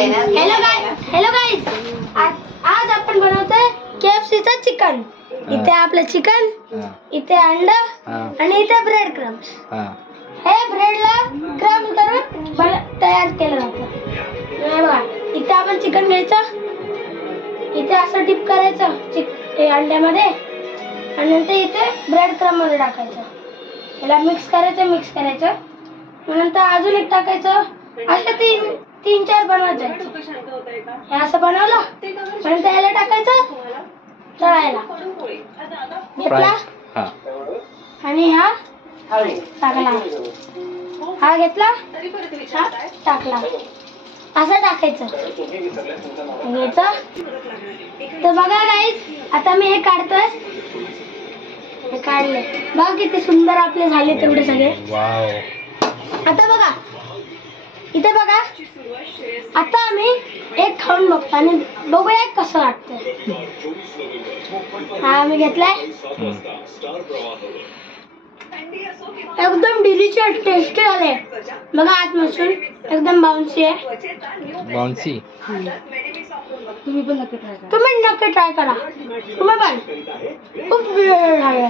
Hello guys, आज आपण बनवतोय KFCचं चिकन. इथे आपलं चिकन, इथे अंडा आणि इथे ब्रेड क्रम्स. हे ब्रेडला क्रम्स करून तयार केलं जातं. इथे आपण चिकन घ्यायचं, इथे असं डिप करायचं अंड्यामध्ये आणि नंतर इथे ब्रेड क्रम्स मध्ये टाकायचं. याला मिक्स करायचं. नंतर अजून एक टाकायचं. अशा तीन चार बनवायचं. हे असं बनवलं नंतर याला टाकायचं तळायला. घेतला आणि हा टाकला, हा घेतला, हा टाकला, असं टाकायचं घ्यायचं. तर बघा गाईज, आता मी हे काढतोय. हे काढले, बघा किती सुंदर आपले झाले तेवढे सगळे. आता बघा इथे बघा, आता आम्ही एक खाऊन बघतो आणि बघूया कसं वाटतंय. हा आम्ही घेतलाय, एकदम डिलिशियस टेस्टी झाले. बघा आतमधून एकदम बाउन्सी आहे. तुम्ही नक्की ट्राय करा. तुम्ही पण खूप वेळ झाला.